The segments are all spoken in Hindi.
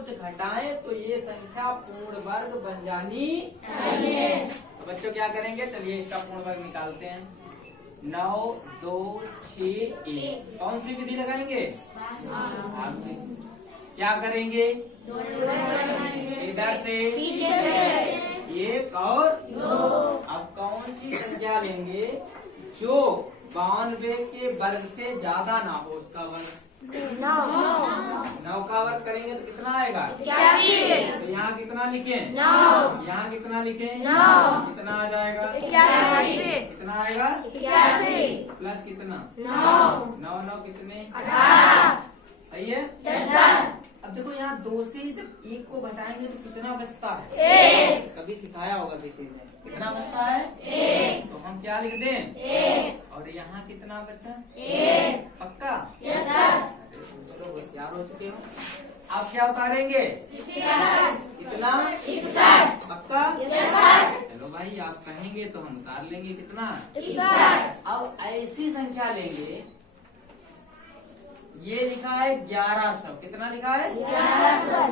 कुछ घटाएं तो ये संख्या पूर्ण वर्ग बन जानी चाहिए। तो बच्चों क्या करेंगे, चलिए इसका पूर्ण वर्ग निकालते हैं। 9, 2, 6, 1। कौन सी विधि लगाएंगे? क्या करेंगे? इधर से 1 और 2। अब कौन सी संख्या लेंगे जो 92 के वर्ग से ज्यादा ना हो, उसका वर्ग 9 का वर्ग करेंगे तो कितना आएगा? 81। तो यहाँ कितना लिखें? 9। यहाँ कितना लिखें? 9। कितना आ जाएगा? 81। कितना आएगा? 81 प्लस कितना? 9 9 कितने? 18। सही है? अब देखो यहाँ 2 से जब 1 को घटाएंगे तो कितना बचता है? 1। कभी सिखाया होगा किसी ने, कितना बचता है? 1। तो हम क्या लिख दें? 1। और यहाँ कितना बचा? 1। पक्का? Yes sir. चलो होशियार हो चुके हो। अब क्या उतारेंगे? कितना? 61। पक्का? Yes sir. चलो भाई आप कहेंगे तो हम उतार लेंगे। कितना? 61। अब ऐसी संख्या लेंगे, ये लिखा है 1100। कितना लिखा है? 1100।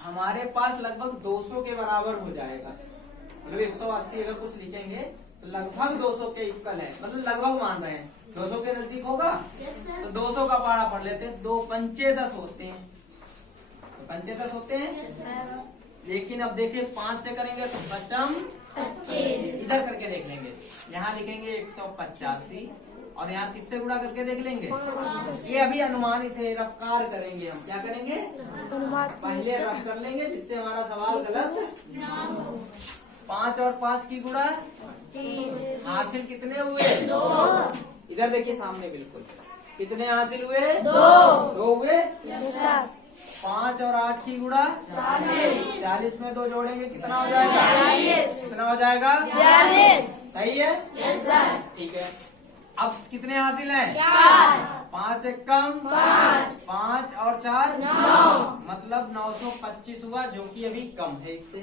हमारे पास लगभग 200 के बराबर हो जाएगा। मतलब 180 अगर कुछ लिखेंगे तो लगभग 200 के इक्वल है, मतलब लगभग मान रहे हैं 200 के नजदीक होगा। तो 200 का पारा पढ़ लेते हैं। 2 पंचे 10 होते हैं, तो पंचे 10 होते हैं। लेकिन अब देखिए 5 से करेंगे तो 25। इधर करके देख लेंगे, यहाँ लिखेंगे 185 और यहाँ किससे गुणा करके देख लेंगे? ये अभी अनुमानित है, रफ्कार करेंगे हम। क्या करेंगे? पहले रफ कर लेंगे जिससे हमारा सवाल गलत ना हो। 5 और 5 की गुणा हासिल कितने हुए? 2। इधर देखिए सामने बिल्कुल, कितने हासिल हुए? 2 हुए। 5 और 8 की गुणा 40। 40 में 2 जोड़ेंगे कितना हो जाएगा? 42। कितना हो जाएगा? 42। सही है? Yes sir. ठीक है, अब कितने हासिल हैं? 4। 5 एक कम 5, 5 और 4 9, मतलब 925 हुआ, जो कि अभी कम है इससे।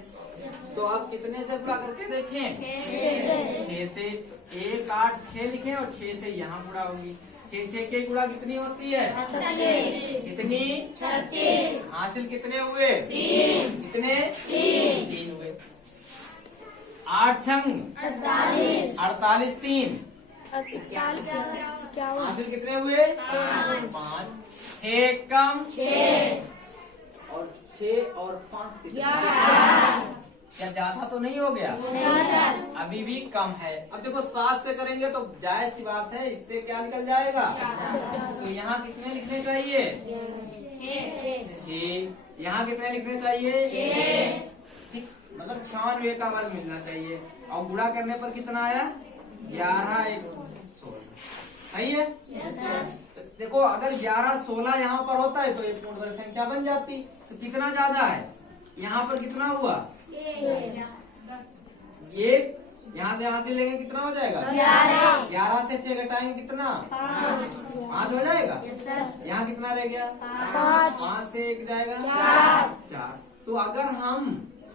तो आप कितने से गुणा करके देखें? 6 से। 1 8 6 लिखें और 6 से यहाँ गुणा होगी। 6 6 की गुणा कितनी होती है? 36। कितनी? 36। हासिल कितने हुए? 3। कितने? 3 हुए। 8 छंग 48। 48 3 हासिल कितने हुए? 5। 6 कम 6 और 6 और 5 कितने? 11। क्या ज्यादा तो नहीं हो गया? अभी भी कम है। अब देखो 7 से करेंगे तो जायज सी बात है, इससे क्या निकल जाएगा? तो यहाँ कितने लिखने चाहिए? 6। यहाँ कितने लिखने चाहिए? 6। ठीक, मतलब 96 का वर्ग मिलना चाहिए। और गुणा करने पर कितना आया? 11 1 16। सही है? देखो अगर 11 16 यहाँ पर होता है तो ये पूर्ण वर्ग संख्या बन जाती। तो कितना ज्यादा है? यहाँ पर कितना हुआ? 1। यहाँ से यहाँ से लेंगे कितना हो जाएगा? 11। 11 से 6 घटाएंगे कितना? 5 हो जाएगा। यहाँ कितना रह गया? 5 से 1 जाएगा 4। तो अगर हम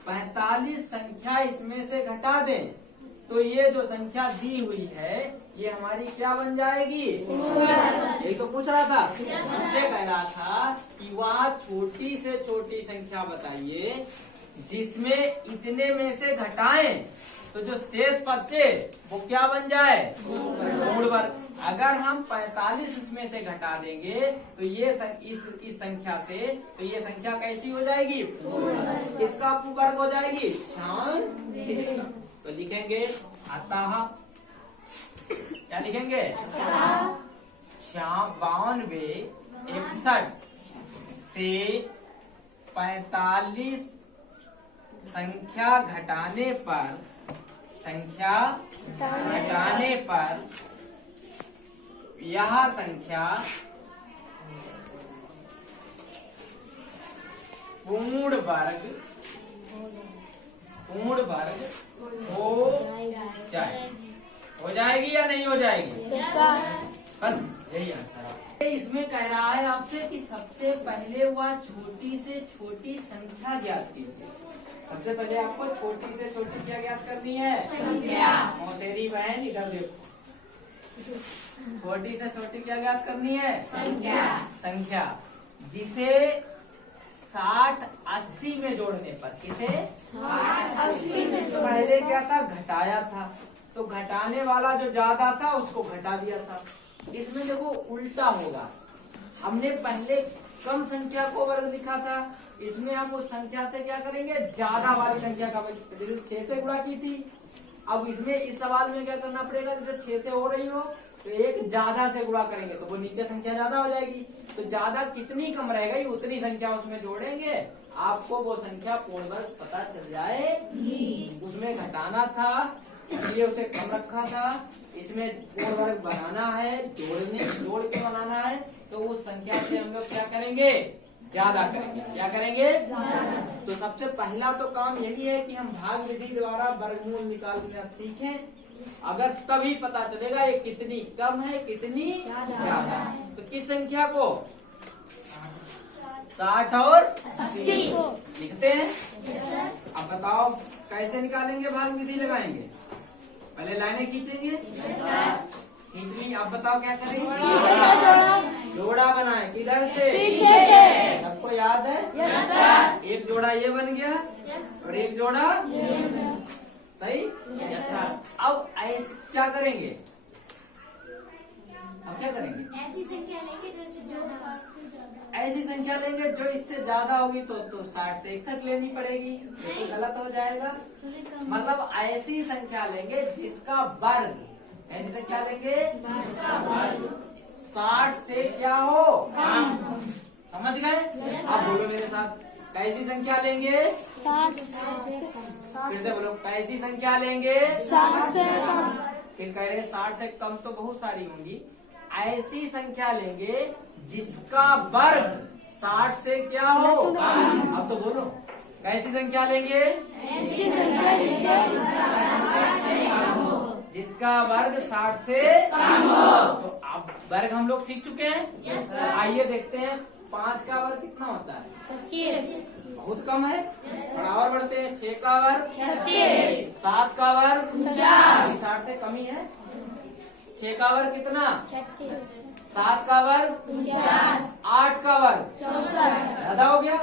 45 संख्या इसमें से घटा दें तो ये जो संख्या दी हुई है ये हमारी क्या बन जाएगी? यही तो पूछ रहा था, हमसे कह रहा था कि वह छोटी से छोटी संख्या बताइए जिसमें इतने में से घटाएं तो जो शेष बचे वो क्या बन जाए? पूर्ण वर्ग। अगर हम 45 इसमें से घटा देंगे तो ये इस संख्या से, तो ये संख्या कैसी हो जाएगी? इसका वर्ग हो जाएगी 96। तो लिखेंगे अतः, क्या लिखेंगे? 92 61 से 45 संख्या घटाने पर यह संख्या पूर्ण वर्ग हो जाए। हो जाएगी या नहीं हो जाएगी? बस यही आंसर है। इसमें कह रहा है आपसे कि सबसे पहले वह छोटी से छोटी संख्या ज्ञात कीजिए। सबसे पहले आपको छोटी से छोटी क्या ज्ञात करनी है? संख्या। और तेरी बहन इधर देखो, छोटी से छोटी क्या ज्ञात करनी है? संख्या। जिसे 60 80 में जोड़ने पर। किसे? 60 80 में जोड़ने पहले क्या था, घटाया था, तो घटाने वाला जो ज्यादा था उसको घटा दिया था। इसमें देखो उल्टा होगा, हमने पहले कम संख्या को वर्ग लिखा था, इसमें हम उस संख्या से क्या करेंगे, ज्यादा वाली संख्या का वर्ग। जैसे 6 से गुणा की थी, अब इसमें इस सवाल में क्या करना पड़ेगा, जैसे 6 से हो रही हो तो एक ज्यादा से गुणा करेंगे तो वो नीचे संख्या ज्यादा हो जाएगी। तो ज्यादा कितनी कम रहेगी उतनी संख्या उसमें जोड़ेंगे, आपको वो संख्या पूर्ण वर्ग पता चल जाएगी। उसमें घटाना था इसलिए उसे कम रखा था, इसमें पूर्ण वर्ग बनाना है, जोड़ के बनाना है, तो उस संख्या से हम लोग क्या करेंगे, ज्यादा करेंगे। क्या करेंगे? तो सबसे पहला तो काम यही है कि हम भाग विधि द्वारा वर्गमूल निकालना सीखें। अगर तभी पता चलेगा ये कितनी कम है कितनी ज्यादा है। तो किस संख्या को? 60 और 80 लिखते हैं। अब बताओ कैसे निकालेंगे, भाग विधि लगाएंगे, पहले लाइनें खींचेंगे, खींच ली। अब बताओ क्या करेंगे, जोड़ा बनाए, किधर से? पीछे से। सबको याद है? Yes sir. एक जोड़ा ये बन गया और एक जोड़ा सही। Yes sir. अब ऐसे क्या करेंगे, अब क्या करेंगे, ऐसी संख्या लेंगे जो इससे ज्यादा, ऐसी संख्या लेंगे जो इससे ज्यादा होगी तो 60 से 61 लेनी पड़ेगी, ये तो गलत हो जाएगा। मतलब ऐसी संख्या लेंगे जिसका वर्ग, ऐसी संख्या लेंगे 60 से क्या हो, कम। समझ गए? अब बोलो मेरे साथ, कैसी संख्या लेंगे? 60 फिर से बोलो, कैसी संख्या लेंगे? 60 से कम। फिर कह रहे 60 से कम तो बहुत सारी होंगी, ऐसी संख्या लेंगे जिसका वर्ग 60 से क्या हो, कम। अब तो बोलो, कैसी संख्या लेंगे? ऐसी संख्या जिसका वर्ग 60 से कम हो। तो अब वर्ग हम लोग सीख चुके हैं। Yes sir. आइए देखते हैं 5 का वर्ग कितना होता है। 25, बहुत कम है, और बढ़ते हैं। 6 का वर्ग 36, 7 का वर्ग 50, 60 से कम ही है। 6 का वर्ग कितना? 36, 7 का वर्ग 50, 8 का वर्ग 64, ज्यादा हो गया।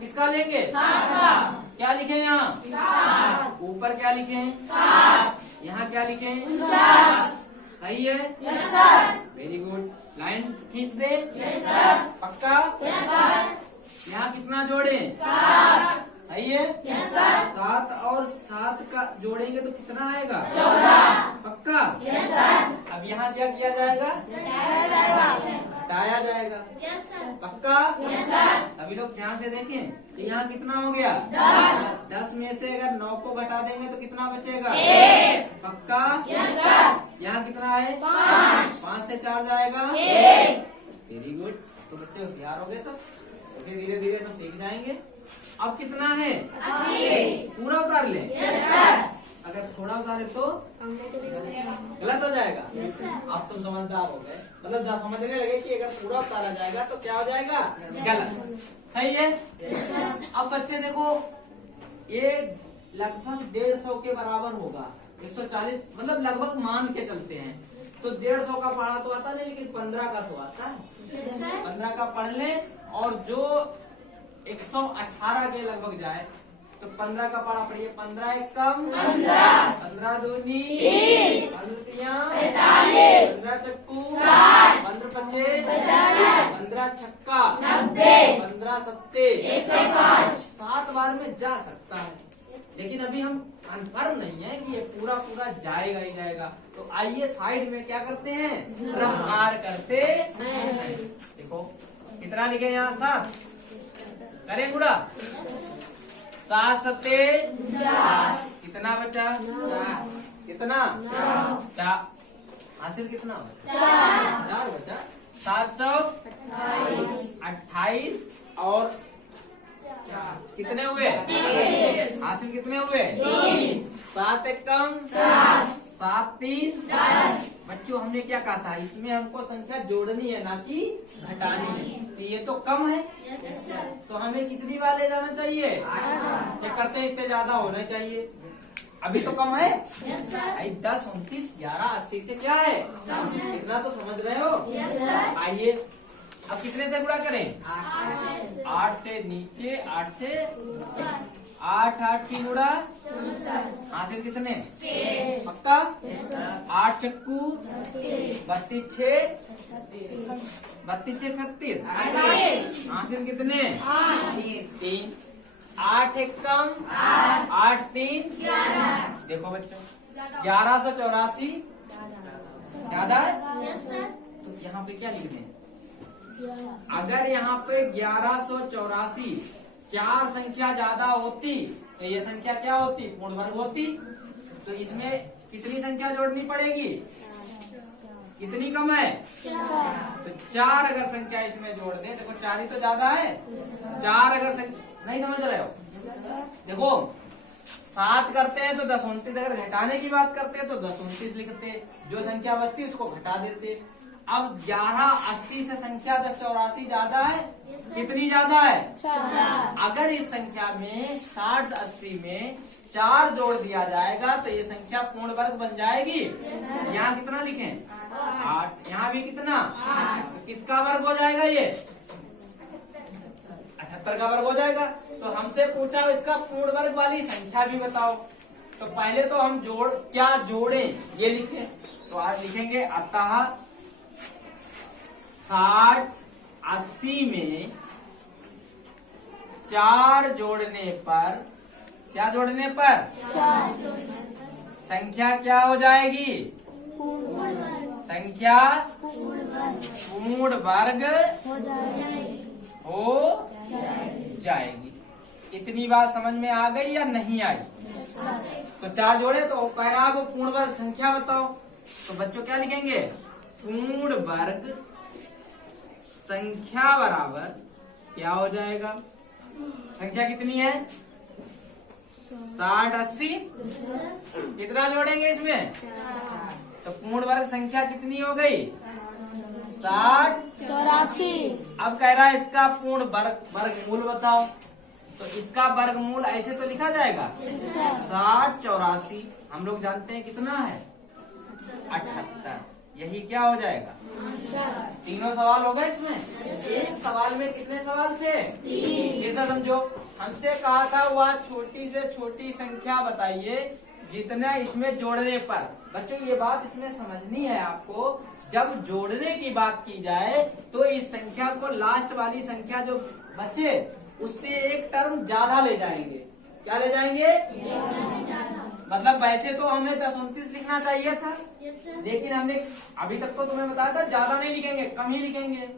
किसका लेंगे? 60 का। क्या लिखे यहाँ? 60, ऊपर क्या लिखे? 60, यहाँ क्या लिखे? 49। सही है। Yes sir. Very good. Line खींच दे। Yes sir. पक्का? Yes sir. यहाँ कितना जोड़े? 7, सही है। Yes sir. 7 और 7 का जोड़ेंगे तो कितना आएगा? 14, पक्का? Yes sir. अब यहाँ क्या किया जाएगा? घटाया जाएगा। घटाया जाएगा। Yes sir. पक्का? Yes sir. सभी लोग ध्यान से देखें, तो यहाँ कितना हो गया? 10, 10 में से अगर 9 को घटा देंगे तो कितना बचेगा? 1, पक्का? Yes sir. यहाँ कितना है? 5, 5 से 4 जाएगा 1। Very good. तो बच्चे होशियार हो गए सब, तो फिर धीरे धीरे सब सीख जाएंगे। अब कितना है? 80, पूरा उतार ले। Yes sir. अगर थोड़ा उतारे तो गलत हो जाएगा। अब तुम समझदार हो गए, मतलब जहाँ समझने लगे कि अगर पूरा उतारा जाएगा तो क्या हो जाएगा? गलत। सही है। अब बच्चे देखो, ये लगभग 150 के बराबर होगा। 140 मतलब लगभग मान के चलते हैं, तो 150 का पढ़ा तो आता नहीं, लेकिन 15 का तो आता है। 15 का पढ़ ले, और जो 118 के लगभग जाए तो 15 का पढ़ा पड़िए। 15 एक कम 15, 15 दूनी 30, 15 15 चक्कू 60, 15 पचे 50, 15 छक्का 90, 15 सत्ते 105। 7 बार में जा सकता है, लेकिन अभी हम कन्फर्म नहीं है कि ये पूरा पूरा जाएगा ही जाएगा। तो आइए साइड में क्या करते हैं, रफ्तार करते हैं। देखो कितना लिखे यहाँ? 7 करें गुणा। 7 सत्ते 50, कितना बचा? 4 कितना? 4 हासिल कितना बचा? 4 बचा। 7 चौक 28 और 4 कितने हुए? हासिल कितने हुए? 7 एक कम 7 3 10। बच्चों हमने क्या कहा था, इसमें हमको संख्या जोड़नी है ना कि घटानी है। तो ये तो कम है, तो हमें कितनी बार ले जाना चाहिए? चेक करते हैं, इससे ज्यादा होना चाहिए। अभी तो कम है। 10 29 11 80 से क्या है? कितना तो समझ रहे हो? आइए अब कितने से गुणा करें? 8 से नीचे, 8 से 8, 8 की गुणा हासिल कितने? पक्का? 8 चक्कू 32 6 36 हासिल कितने? 3। 8 एक कम 8 3 देखो बच्चों 1184 ज्यादा है। तो यहाँ पे क्या लिख दें? अगर यहाँ पे 1184 4 संख्या ज्यादा होती तो ये संख्या क्या होती? पूर्ण वर्ग होती। तो इसमें कितनी संख्या जोड़नी पड़ेगी? कितनी कम है? तो 4 अगर संख्या इसमें जोड़ दे, देखो 4 ही तो ज्यादा है। 4 अगर नहीं समझ रहे हो? देखो 7 करते हैं तो 10 29, अगर घटाने की बात करते हैं तो 10 29 लिखते, जो संख्या बचती उसको घटा देते। अब 1180 से संख्या 1084 ज्यादा है। कितनी ज्यादा है? अगर इस संख्या में 60 80 में 4 जोड़ दिया जाएगा तो ये संख्या पूर्ण वर्ग बन जाएगी। यहाँ कितना लिखें? 8। यहाँ भी कितना? तो किसका वर्ग हो जाएगा? ये 78 का वर्ग हो जाएगा। तो हमसे पूछा इसका पूर्ण वर्ग वाली संख्या भी बताओ। तो पहले तो हम क्या जोड़ें ये लिखें। तो आज लिखेंगे अतः 60 80 में 4 जोड़ने पर, क्या जोड़ने पर? संख्या क्या हो जाएगी? संख्या पूर्ण वर्ग हो जाएगी। इतनी बात समझ में आ गई या नहीं आई? तो 4 जोड़े तो कह रहा वो पूर्ण वर्ग संख्या बताओ। तो बच्चों क्या लिखेंगे? पूर्ण वर्ग संख्या बराबर क्या हो जाएगा? संख्या कितनी है? 60 80 कितना जोड़ेंगे इसमें? तो पूर्ण वर्ग संख्या कितनी हो गई? 60 84। अब कह रहा है इसका पूर्ण वर्गमूल बताओ। तो इसका वर्गमूल ऐसे तो लिखा जाएगा 60 84 हम लोग जानते हैं कितना है? 78। यही क्या हो जाएगा? तीनों सवाल हो गए इसमें। एक सवाल में कितने सवाल थे? 3। कितना समझो? हमसे कहा था वह छोटी से छोटी संख्या बताइए जितना इसमें जोड़ने पर। बच्चों ये बात इसमें समझनी है आपको। जब जोड़ने की बात की जाए तो इस संख्या को लास्ट वाली संख्या जो बचे उससे एक टर्म ज्यादा ले जाएंगे। क्या ले जाएंगे? मतलब वैसे तो हमें 10 29 लिखना चाहिए था, लेकिन हमने अभी तक तो तुम्हें बताया था ज्यादा नहीं लिखेंगे, कम ही लिखेंगे।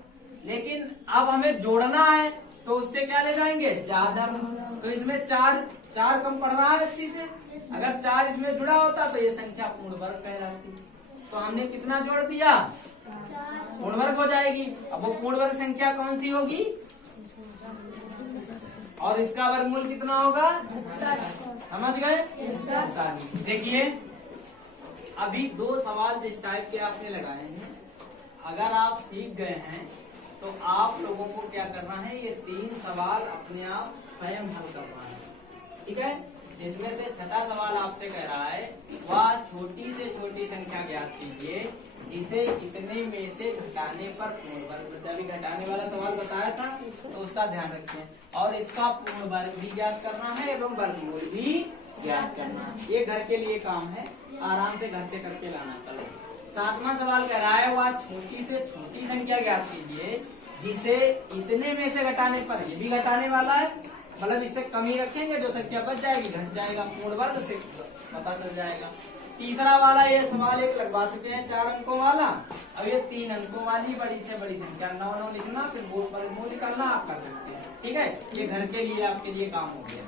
लेकिन अब हमें जोड़ना है तो उससे क्या ले जाएंगे? ज्यादा। तो इसमें 4 कम पड़ रहा है 80 से। अगर 4 इसमें जुड़ा होता तो ये संख्या पूर्ण वर्ग कहलाती। तो हमने कितना जोड़ दिया? पूर्ण वर्ग हो जाएगी। अब वो पूर्ण वर्ग संख्या कौन सी होगी? और इसका वर्गमूल कितना होगा? समझ गए? देखिए अभी 2 सवाल जिस टाइप के आपने लगाए हैं, अगर आप सीख गए हैं तो आप लोगों को क्या करना है? ये 3 सवाल अपने आप स्वयं हल करना है। ठीक है? जिसमें से छठा सवाल आपसे कह रहा है वह छोटी से छोटी संख्या ज्ञात कीजिए जिसे इतने में से घटाने पर पूर्ण वर्ग। अभी घटाने वाला सवाल बताया था तो उसका ध्यान रखें। और इसका पूर्ण वर्ग भी ज्ञात करना है एवं वर्गमूल भी ज्ञात करना है। ये घर के लिए काम है, आराम से घर से करके लाना। चलो 7वां सवाल कह रहा है वह छोटी से छोटी संख्या ज्ञात कीजिए जिसे इतने में से घटाने पर, ये भी घटाने वाला है, मतलब इससे कम ही रखेंगे, जो संख्या बच जाएगी घट जाएगा, पूर्ण वर्ग से पता चल जाएगा। तीसरा वाला ये सवाल एक लगवा चुके हैं 4 अंकों वाला। अब ये 3 अंकों वाली बड़ी से बड़ी संख्या 9 9 लिखना, फिर वर्गमूल निकालना आप कर सकते हैं। ठीक है? ये घर के लिए आपके लिए काम हो गया।